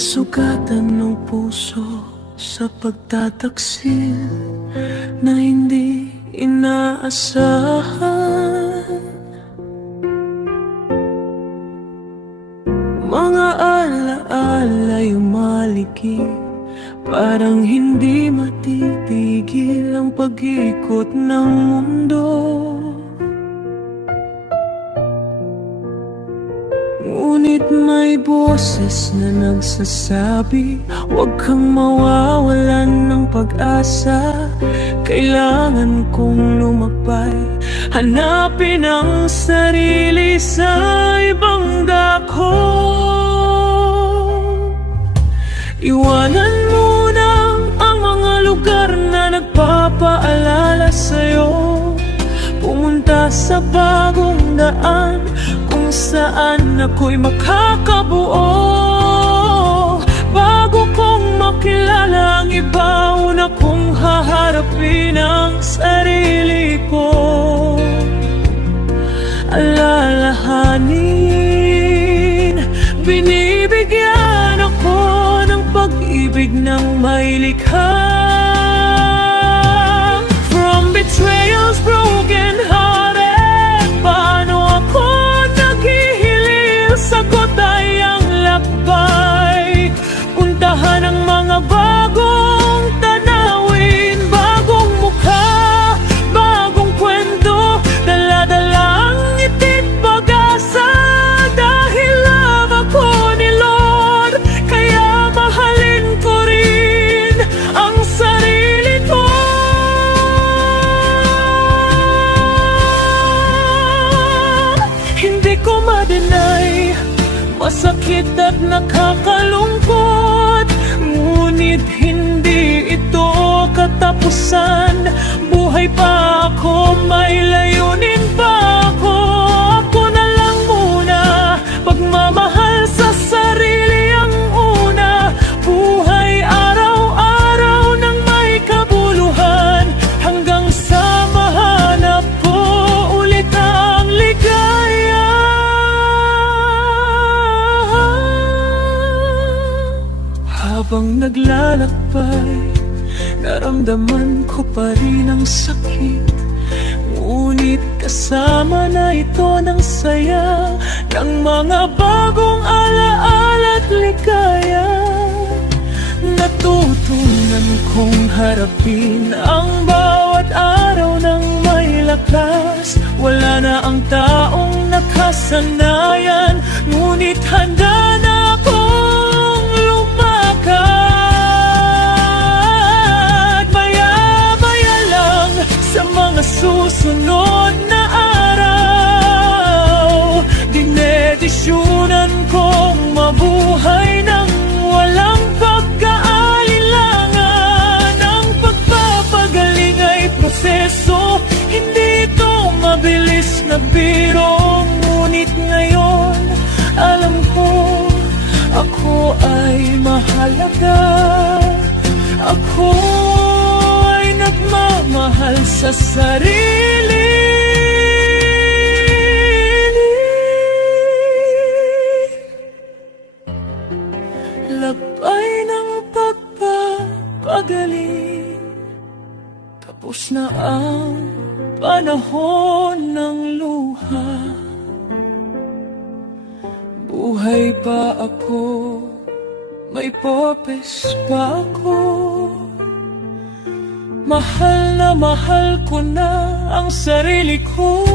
Nasugatan ng puso sa pagtataksil na hindi inaasahan. Mga alaala'y umalikid, parang hindi matitigil ang pag-ikot ng mundo. Ngunit may boses na nagsasabi, huwag kang mawawalan ng pag-asa. Kailangan kong lumapay, hanapin ang sarili sa ibang dako. Iwanan mo na ang mga lugar na nagpapaalala sa'yo. Pumunta sa bagong daan kung saan ako'y makakabuo. Bago kong makilala ang iba, una kong haharapin ang sarili ko. Alalahanin, binibigyan ako ng pag-ibig ng may likha. From betrayals, broken hearted, paano ako naghihilil? Sagot ay ang lakbay. Puntahan ang mga bagong tanawin, bagong mukha, bagong kwento, dala-dala ang ngiti't pag-asa. Dahil love ako ni Lord, kaya mahalin ko rin ang sarili ko. Hindi ko ma-deny, masakit at nakakalungkot, ngunit hindi ito katapusan. Buhay pa ako, may layunin pa ako. Ako na lang muna, pagmamahal sa sarili ang una. Buhay araw-araw ng may kabuluhan, hanggang sa mahanap ko ulit ang ligaya. Habang naglalakbay, naramdaman ko pa rin ang sakit, ngunit kasama na ito ng saya ng mga bagong alaala at ligaya. Natutunan kong harapin ang bawat araw ng may lakas. Wala na ang taong nakasanayan, ngunit handa na akong lumakad. Maya-maya lang sa mga susunod na araw, dinedesisyonan kong mabuhay ng walang pagkaalinlangan. Ang pagpapagaling ay proseso, hindi ito mabilis na biro. Ngunit ngayon, alam ko, ako ay mahalaga. Ako ay nagmamahal sa sarili. Lakbay ng pagpapagaling, tapos na ang panahon ng luha. Buhay pa ako, may purpose pa ako. Mahal na mahal ko na ang sarili ko.